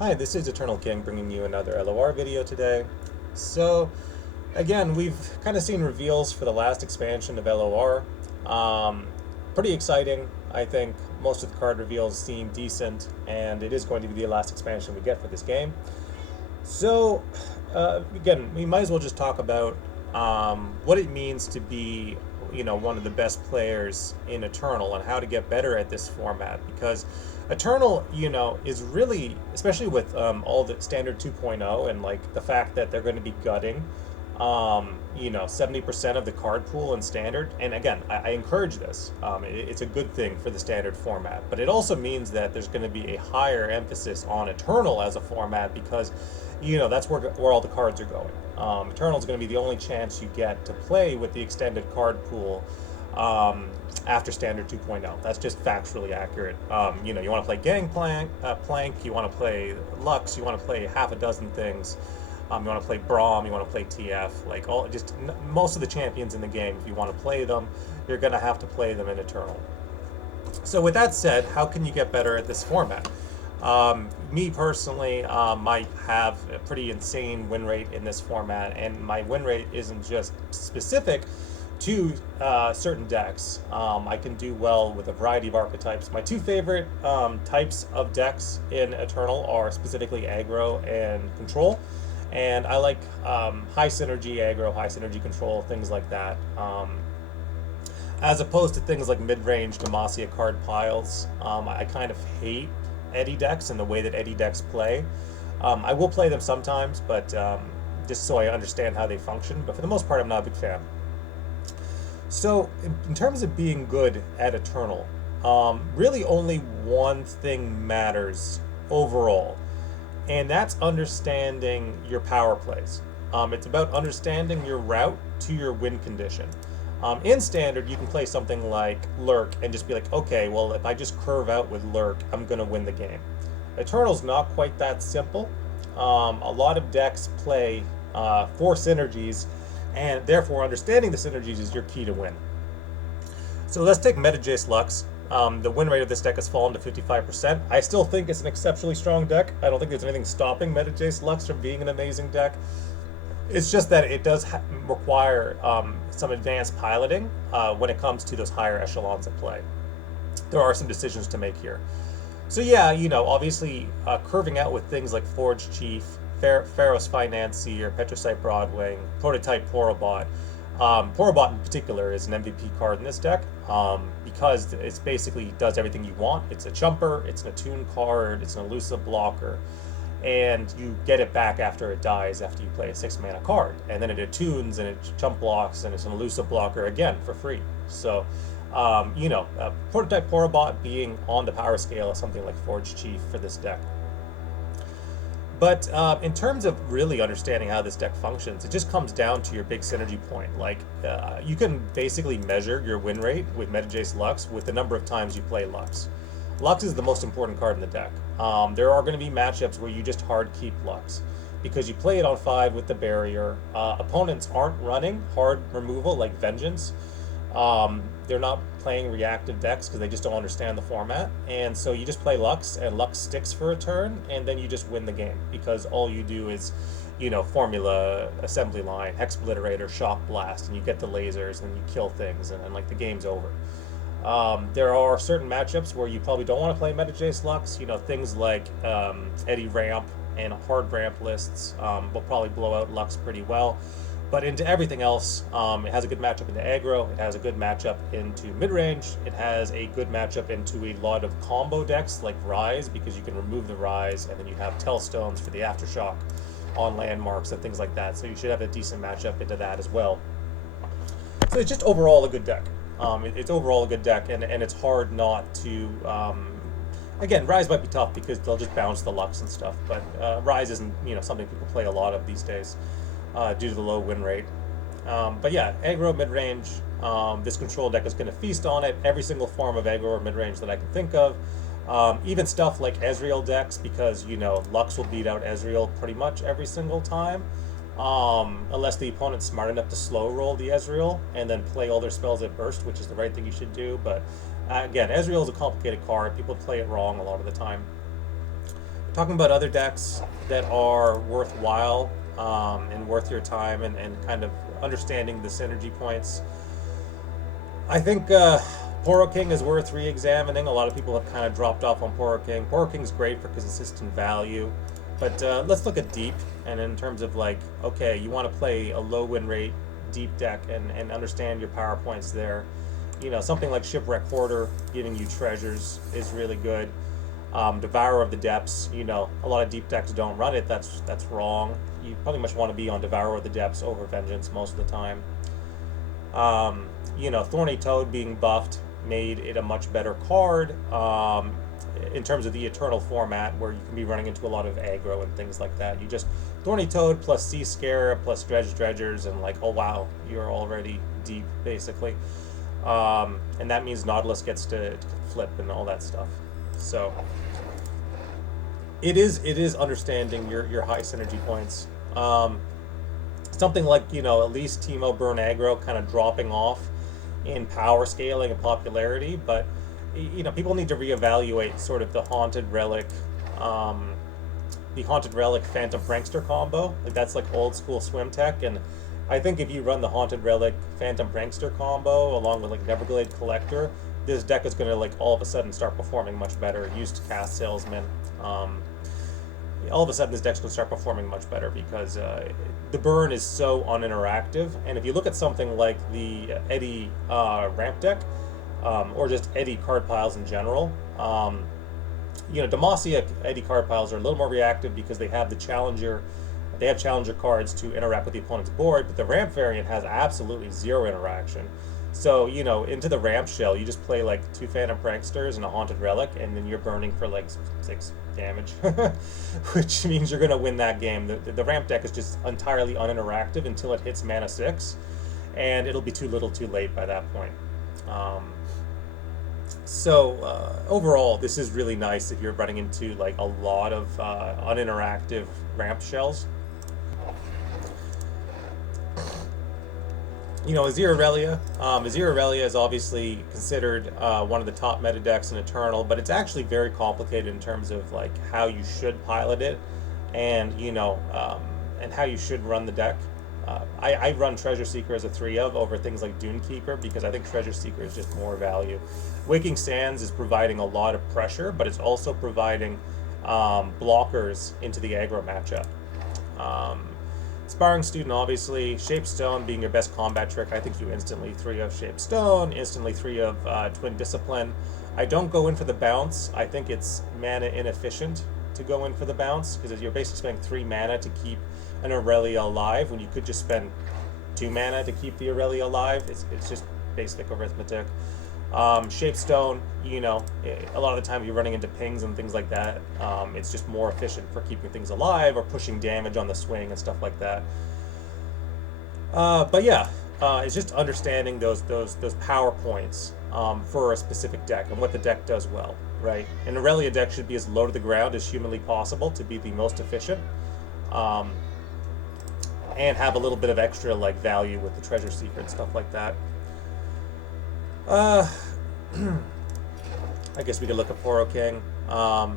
Hi, this is Eternal King bringing you another LOR video today. So, again, we've kind of seen reveals for the last expansion of LOR. Um, Pretty exciting, I think. Most of the card reveals seem decent, and it is going to be the last expansion we get for this game. So, again, we might as well just talk about what it means to be, one of the best players in Eternal and how to get better at this format. Because Eternal, is really, especially with all the standard 2.0 and like the fact that they're going to be gutting, 70% of the card pool in standard. And again, I encourage this. It's a good thing for the standard format, but it also means that there's going to be a higher emphasis on Eternal as a format because that's where all the cards are going. Eternal is going to be the only chance you get to play with the extended card pool after Standard 2.0. That's just factually accurate. You want to play Gangplank, Plank, you want to play Lux, you want to play half a dozen things. You want to play Braum, you want to play TF, like most of the champions in the game. If you want to play them, you're going to have to play them in Eternal. So with that said, how can you get better at this format? Me personally, might have a pretty insane win rate in this format, and my win rate isn't just specific to certain decks. I can do well with a variety of archetypes. My two favorite types of decks in Eternal are specifically aggro and control. And I like high synergy aggro, high synergy control, things like that. As opposed to things like mid-range Demacia card piles. I kind of hate Eddy decks and the way that Eddy decks play. I will play them sometimes, but just so I understand how they function. But for the most part, I'm not a big fan. So, in terms of being good at Eternal, really only one thing matters overall, and that's understanding your power plays. It's about understanding your route to your win condition. In standard, you can play something like Lurk and just be like, okay, well, if I just curve out with Lurk, I'm going to win the game. Eternal's not quite that simple. A lot of decks play for synergies, and therefore understanding the synergies is your key to win. So let's take Metajace Lux. The win rate of this deck has fallen to 55%. I still think it's an exceptionally strong deck. I don't think there's anything stopping Metajace Lux from being an amazing deck. It's just that it does require some advanced piloting when it comes to those higher echelons of play. There are some decisions to make here. So yeah, obviously curving out with things like Forge Chief, Pharaoh's Financier, Petrocyte Broadwing, Prototype Porobot. Porobot in particular is an MVP card in this deck because it basically does everything you want. It's a chumper, it's an attune card, it's an elusive blocker, and you get it back after it dies after you play a 6-mana card. And then it attunes and it chump blocks and it's an elusive blocker again for free. So, Prototype Porobot being on the power scale of something like Forge Chief for this deck. But in terms of really understanding how this deck functions, it just comes down to your big synergy point. Like, you can basically measure your win rate with Metajace Lux with the number of times you play Lux. Lux is the most important card in the deck. There are going to be matchups where you just hard keep Lux because you play it on 5 with the barrier. Opponents aren't running hard removal like Vengeance. They're not playing reactive decks because they just don't understand the format. And so you just play Lux, and Lux sticks for a turn, and then you just win the game because all you do is, formula, assembly line, Hex Obliterator, Shock Blast, and you get the lasers, and you kill things, and then, like, the game's over. There are certain matchups where you probably don't want to play Metajace Lux. Things like Eddy Ramp and hard ramp lists will probably blow out Lux pretty well. But into everything else, it has a good matchup into aggro. It has a good matchup into mid-range. It has a good matchup into a lot of combo decks like Rise because you can remove the Rise and then you have Tellstones for the Aftershock on landmarks and things like that. So you should have a decent matchup into that as well. So it's just overall a good deck. It's overall a good deck, and it's hard not to. Again, Rise might be tough because they'll just bounce the Lux and stuff, but Rise isn't something people play a lot of these days due to the low win rate. But yeah, aggro mid range. This control deck is going to feast on it. Every single form of aggro or mid range that I can think of. Even stuff like Ezreal decks because Lux will beat out Ezreal pretty much every single time. Unless the opponent's smart enough to slow roll the Ezreal and then play all their spells at burst, which is the right thing you should do. But again, Ezreal is a complicated card. People play it wrong a lot of the time. Talking about other decks that are worthwhile and worth your time and kind of understanding the synergy points. I think Poro King is worth re-examining. A lot of people have kind of dropped off on Poro King. Poro King is great for consistent value, but let's look at deep. And in terms of like, okay, you want to play a low win rate deep deck and understand your power points there. You know, something like Shipwreck Hoarder giving you treasures is really good. Devourer of the Depths, you know, a lot of deep decks don't run it. That's wrong. You probably much want to be on Devourer of the Depths over Vengeance most of the time. You know, Thorny Toad being buffed made it a much better card in terms of the Eternal format, where you can be running into a lot of aggro and things like that. You just Thorny Toad plus Sea Scarab plus Dredgers, and like, oh wow, you're already deep basically. And that means Nautilus gets to flip and all that stuff. So it is understanding your high synergy points. Something like, you know, at least Teemo Burn Aggro kind of dropping off in power scaling and popularity, but you know, people need to reevaluate sort of the Haunted Relic Phantom Prankster combo. Like, that's like old school swim tech, and I think if you run the Haunted Relic Phantom Prankster combo along with like Neverglade Collector, this deck is going to like all of a sudden start performing much better. Used Cast Salesman. All of a sudden this deck's going to start performing much better because the burn is so uninteractive. And if you look at something like the Eddie ramp deck, or just Eddie card piles in general, you know, Demacia Eddie card piles are a little more reactive because they have challenger cards to interact with the opponent's board, but the ramp variant has absolutely zero interaction. So, you know, into the ramp shell, you just play like 2 Phantom Pranksters and a Haunted Relic, and then you're burning for like 6 damage, which means you're going to win that game. The ramp deck is just entirely uninteractive until it hits mana 6, and it'll be too little too late by that point. Overall, this is really nice if you're running into like a lot of uninteractive ramp shells. You know, Azir Aurelia is obviously considered one of the top meta decks in Eternal, but it's actually very complicated in terms of like how you should pilot it, and you know, and how you should run the deck. I run Treasure Seeker as a 3-of over things like Dune Keeper because I think Treasure Seeker is just more value. Waking Sands is providing a lot of pressure, but it's also providing blockers into the aggro matchup. Sparring Student, obviously. Shape Stone being your best combat trick. I think you instantly 3-of Shape Stone, instantly 3-of Twin Discipline. I don't go in for the bounce. I think it's mana inefficient to go in for the bounce because you're basically spending 3 mana to keep an Aurelia alive when you could just spend 2 mana to keep the Aurelia alive. It's just basic arithmetic. Shape Stone, you know, a lot of the time you're running into pings and things like that. It's just more efficient for keeping things alive or pushing damage on the swing and stuff like that. But yeah, it's just understanding those power points for a specific deck and what the deck does well, right? An Aurelia deck should be as low to the ground as humanly possible to be the most efficient, and have a little bit of extra like value with the Treasure Seeker and stuff like that. I guess we could look at Poro King. I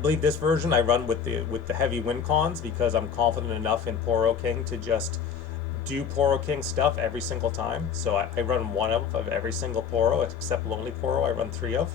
believe this version I run with the heavy win cons because I'm confident enough in Poro King to just do Poro King stuff every single time. So I run 1-of every single Poro except Lonely Poro. I run 3-of.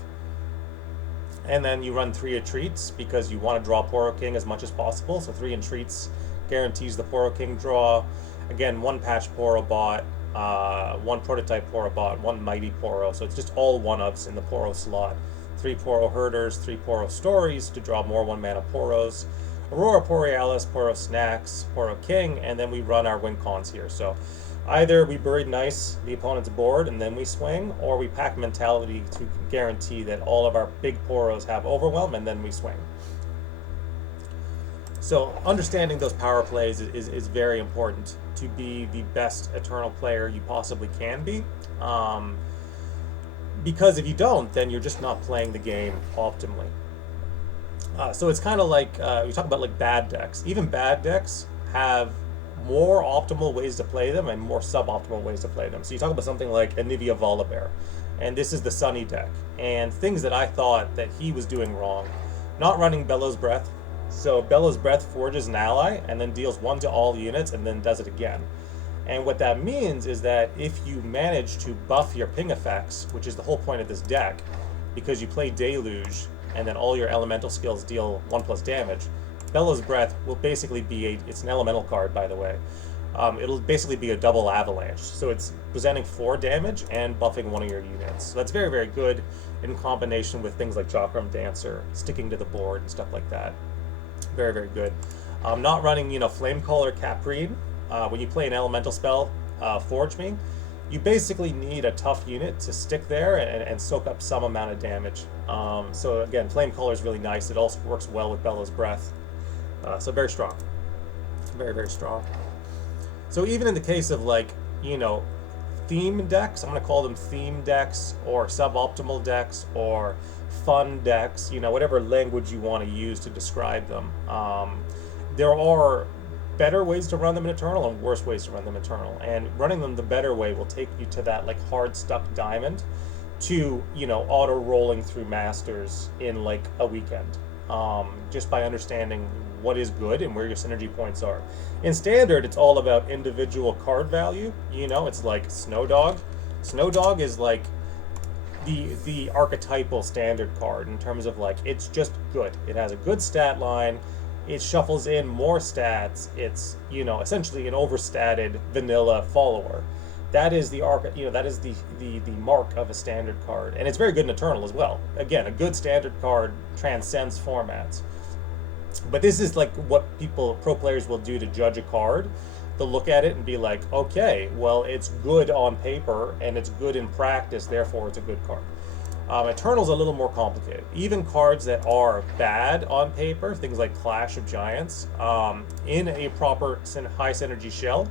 And then you run 3 Entreats because you want to draw Poro King as much as possible. So 3 Entreats guarantees the Poro King draw. Again, 1 patch Poro bot. 1 prototype Poro bot, 1 mighty Poro, so it's just all 1-ofs in the Poro slot. 3 Poro Herders, 3 Poro Stories to draw more 1-mana Poros, Aurora Borealis, Poro Snacks, Poro King, and then we run our win cons here. So either we buried nice the opponent's board and then we swing, or we pack Mentality to guarantee that all of our big Poros have overwhelm and then we swing. So understanding those power plays is very important to be the best Eternal player you possibly can be. Because if you don't, then you're just not playing the game optimally. So it's kind of like, we talk about like bad decks. Even bad decks have more optimal ways to play them and more suboptimal ways to play them. So you talk about something like Anivia Volibear, and this is the Sunny deck. And things that I thought that he was doing wrong. Not running Bellows Breath So Bellow's Breath forges an ally and then deals 1 to all units and then does it again. And what that means is that if you manage to buff your ping effects, which is the whole point of this deck, because you play Deluge and then all your elemental skills deal 1 plus damage, Bellow's Breath will basically be it's an elemental card, by the way. It'll basically be a double avalanche. So it's presenting 4 damage and buffing one of your units. So that's very, very good in combination with things like Chakram Dancer, sticking to the board and stuff like that. Very, very good. Not running, Flamecaller Caprine. When you play an elemental spell, Forge Me, you basically need a tough unit to stick there and soak up some amount of damage. So again, Flamecaller is really nice. It also works well with Bellow's Breath. So very strong. Very, very strong. So even in the case of theme decks, I'm going to call them theme decks or suboptimal decks or fun decks, whatever language you want to use to describe them. There are better ways to run them in Eternal and worse ways to run them in Eternal. And running them the better way will take you to that hard stuck diamond to, auto rolling through Masters in a weekend. Just by understanding what is good and where your synergy points are. In Standard, it's all about individual card value. It's like Snow Dog. Snow Dog is the archetypal Standard card in terms of it's just good. It has a good stat line. It shuffles in more stats. It's essentially an overstatted vanilla follower. That is the that is the mark of a Standard card, and it's very good in Eternal as well. Again, a good Standard card transcends formats. But this is what pro players will do to judge a card. They'll look at it and be like, okay, well, it's good on paper and it's good in practice, therefore it's a good card. Eternal's a little more complicated. Even cards that are bad on paper, things like Clash of Giants, in a proper high synergy shell,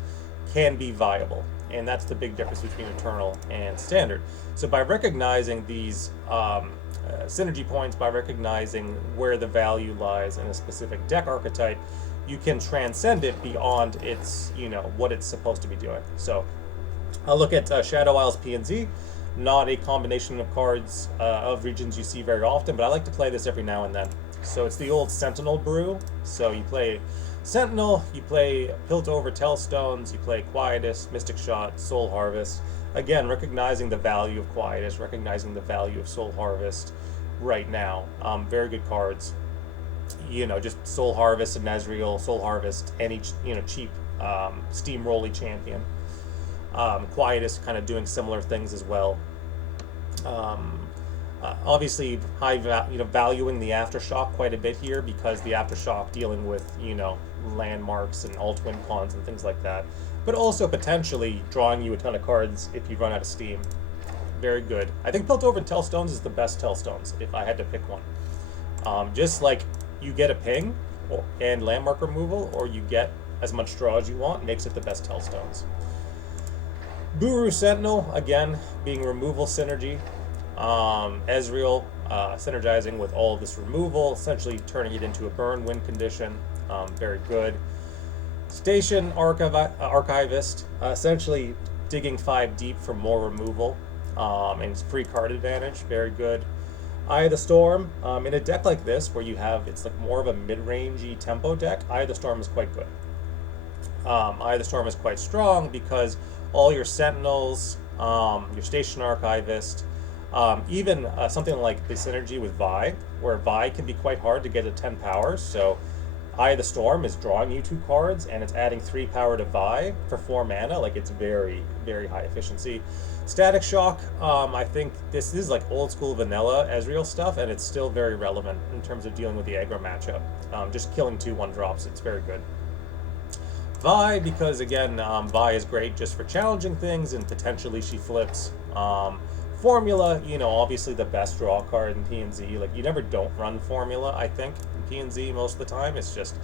can be viable. And that's the big difference between Eternal and Standard. So by recognizing these synergy points, by recognizing where the value lies in a specific deck archetype, you can transcend it beyond its, what it's supposed to be doing. So I'll look at Shadow Isles P&Z, not a combination of cards of regions you see very often, but I like to play this every now and then. So it's the old Sentinel brew. So you play Sentinel, you play Piltover Tellstones, you play Quietus, Mystic Shot, Soul Harvest. Again, recognizing the value of Quietus, recognizing the value of Soul Harvest right now. Very good cards. Just Soul Harvest and Nezreal, Soul Harvest, any cheap steamrolly champion. Quietus kind of doing similar things as well. Obviously, valuing the Aftershock quite a bit here because the Aftershock dealing with landmarks and alt-win cons and things like that, but also potentially drawing you a ton of cards if you run out of steam. Very good. I think Piltover and Tellstones is the best Tellstones if I had to pick one. Just you get a ping and landmark removal, or you get as much draw as you want, makes it the best Tellstones. Buru Sentinel, again, being removal synergy. Ezreal synergizing with all of this removal, essentially turning it into a burn win condition. Very good. Station Archivist, essentially digging 5 deep for more removal and free card advantage. Very good. Eye of the Storm, in a deck like this where it's more of a mid-rangey tempo deck, Eye of the Storm is quite good. Eye of the Storm is quite strong because all your Sentinels, your Station Archivist, even something like the synergy with Vi, where Vi can be quite hard to get at 10 power, so Eye of the Storm is drawing you 2 cards, and it's adding 3 power to Vi for 4 mana, it's very, very high efficiency. Static Shock, I think this is old school vanilla Ezreal stuff, and it's still very relevant in terms of dealing with the aggro matchup. Just killing 2 1-drops, it's very good. Vi, because again, Vi is great just for challenging things, and potentially she flips. Formula, obviously the best draw card in P&Z. You never don't run Formula, I think, in P&Z most of the time. It's just,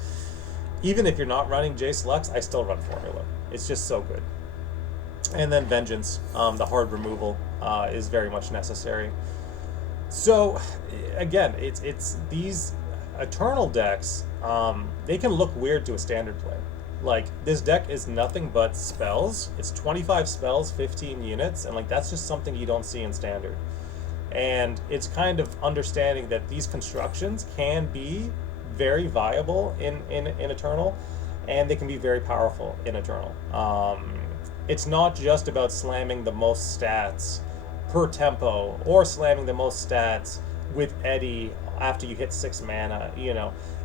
even if you're not running Jace Lux, I still run Formula. It's just so good. And then Vengeance, the hard removal, is very much necessary. So, again, it's these Eternal decks, they can look weird to a Standard play. This deck is nothing but spells. It's 25 spells, 15 units, and that's just something you don't see in Standard. And it's kind of understanding that these constructions can be very viable in Eternal, and they can be very powerful in Eternal. It's not just about slamming the most stats per tempo or slamming the most stats with Eddie after you hit 6 mana.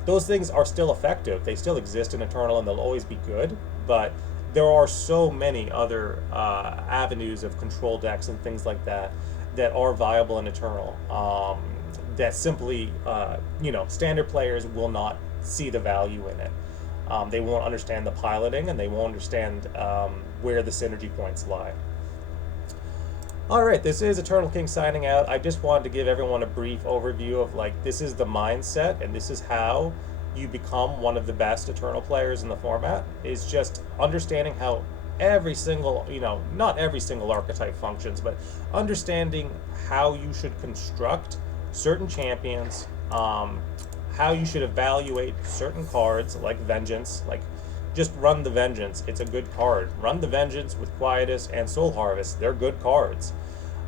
Those things are still effective. They still exist in Eternal and they'll always be good, but there are so many other avenues of control decks and things like that that are viable in Eternal, that simply, standard players will not see the value in it. They won't understand the piloting, and they won't understand where the synergy points lie. All right, this is Eternal King signing out. I just wanted to give everyone a brief overview of this is the mindset, and this is how you become one of the best Eternal players in the format. Is just understanding how every single, not every single archetype functions, but understanding how you should construct certain champions, how you should evaluate certain cards like Vengeance, just run the Vengeance. It's a good card. Run the Vengeance with Quietus and Soul Harvest. They're good cards.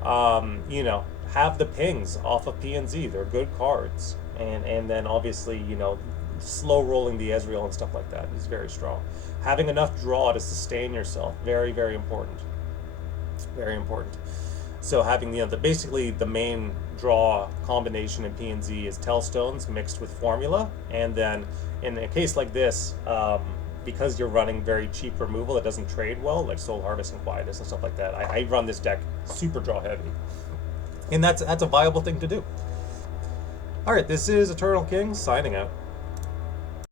Have the pings off of PNZ. They're good cards. And then obviously, slow rolling the Ezreal and stuff like that is very strong. Having enough draw to sustain yourself, very, very important. Very important. So having basically the main draw combination in PNZ is Tellstones mixed with Formula, and then in a case like this, because you're running very cheap removal that doesn't trade well, like Soul Harvest and Quietus and stuff like that, I run this deck super draw heavy, and that's a viable thing to do. All right, this is Eternal King signing out.